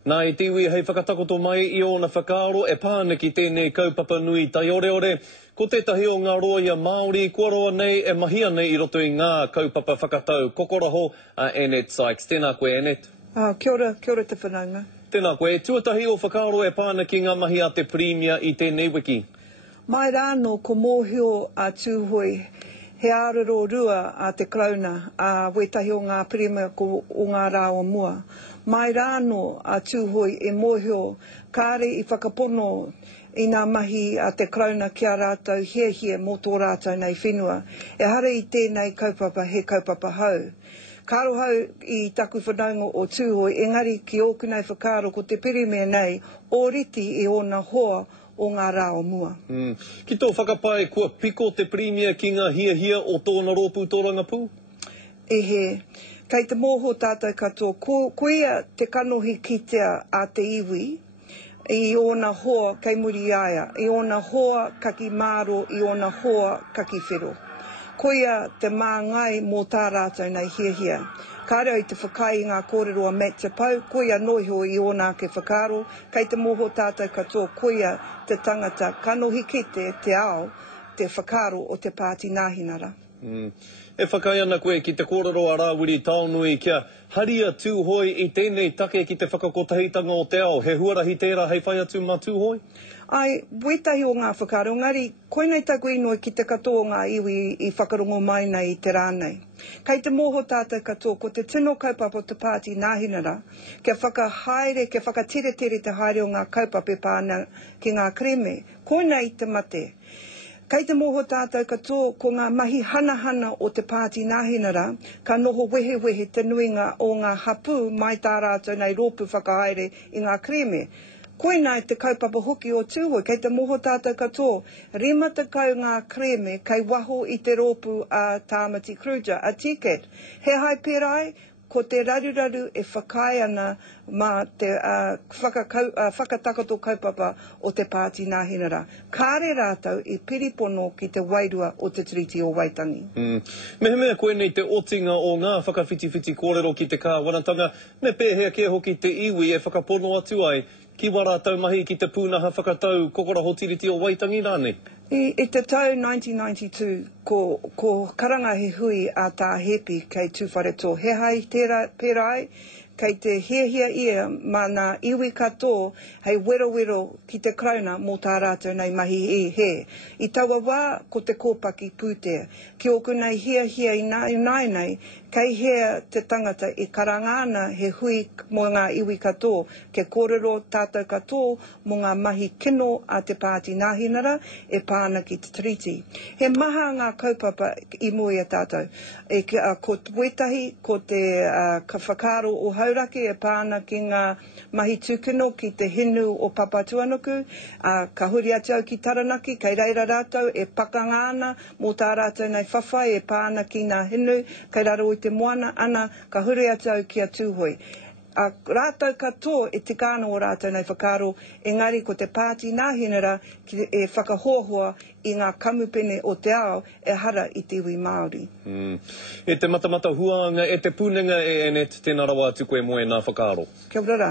Nā I te iwi hei whakatakoto mai I ona whakaaro e pāna ki tēnei kaupapa nui tai ore. Ko tētahi o ngā roia Māori, kua roa nei e mahia nei I roto I ngā kaupapa whakatau. Kokoraho Annette Sykes. Tēnā koe Annette. Kia ora te whanaunga. Tēnā koe. Tuatahi o whakaaro e pāna ki ngā mahi a te Premier I tēnei wiki. Mai rāno ko mōhio a tūhoi. He āraro rua a te krauna a wetahi o ngā Premier o ngā rā o mua. Mai rāno a tūhoi e mōhio kāre I whakapono I ngā mahi a te krauna kia rātou hie mō tō rātou nei whenua. E hara I tēnei kaupapa he kaupapa hau. Kāro hau I taku whanaunga o tūhoi, engari ki oku nei whakaaro ko te Premier nei, o riti I ona hoa o ngā rā o mua. Ki tō whakapai kua piko te Premier ki ngā hia o tōna rōpū tō rangapū? Ehe. Kei te mōho tātou katoa, ko ia te kanohi kitea a te iwi, I ona hoa kei muri aia, I ona hoa kaki māro, I ona hoa kaki whiro. Ko ia te māngai mō tā rātou nei hia. Kāre I te whakai I ngā kōrero a Matt Pau, ko ia noiho I ona ke whakaro, kei te mōho tātou katoa, ko ia te tangata kanohi kite te ao, te whakaro o te Pāti Ngāhinara. E whakai ana koe ki te kōrero a Rāwiri Taonui kia haria tūhoi I tēnei take ki te whakakotahitanga o te ao. He huarahi tērā hei whai atu mā tūhoi? Ai, wetahi o ngā whakaro, ngari, koe ngai taku inoi ki te katoa ngā iwi I whakarongo mai nei I te rānei. Kei te mōho tātou katoa, ko te tino kaupapa o te Pāti Ngāhinara, kia whakahaere, kia whakatire te haere o ngā kaupapa pāna ki ngā kreme, koe nei te mate. Kei te mōho tātou katoa, ko ngā mahi hana o te Pāti Ngāhinara, ka noho wehe te nuinga o ngā hapū mai tā rātou nei rōpū whakahaere I ngā kreme. Koe nei te kaupapa hoki o tūhoi, kei te mōho tātou katoa, rima te kau ngā kreme, kei waho I te rōpū a Tāmati Kruger, a ticket. He hai perai, ko te raruraru e whakai ana mā te whakatakato kaupapa o te Pāti Ngāhinara. Kāre rātou I piripono ki te wairua o te Tiriti o Waitangi. Mehemea koe nei te otinga o ngā whakawhitiwhiti kōrero ki te kāwanatanga, me pēhea kia hoki te iwi e whakapono atu ai, ki warātau mahi ki te pūnaha whakatau kokoraho Tiriti o Waitangi rāne? I te tau 1992, ko karanga he hui a tā hepi kei tūwhareto. He hai tērā perai, kei te hia ia mā ngā iwi katoa hei wero ki te krauna mō tā rātou nei mahi he. I taua wā ko te kōpaki pūtea. Ki oku nei hia I nai nei, kei hea te tangata I karangana he hui mō ngā iwi katoa, ke kōrero tātou katoa mō ngā mahi kino a te Pāti Ngāhinara e pāna ki te Tiriti. He maha ngā kaupapa I mua tātou. Ko te wetahi, ko te whakaro o hauraki e pāna ki ngā mahi tūkino ki te hinu o Papatuanuku, ka huri atu au ki Taranaki, kei reira rātou e pakangana mō tā rātou nei whawhai e pāna ki ngā hinu, kei raro I te moana ana ka huri atu au ki a tūhoi. Rātou katoa e tikāna o rātou nei whakaro, engari ko te Pāti Ngāhinara e whakahoahoa I ngā kamupene o te ao e hara I te iwi Māori. E te matamata huanga, e te pūninga e Annette, tēnā rawa atu koe moe nā whakaro. Kia ora.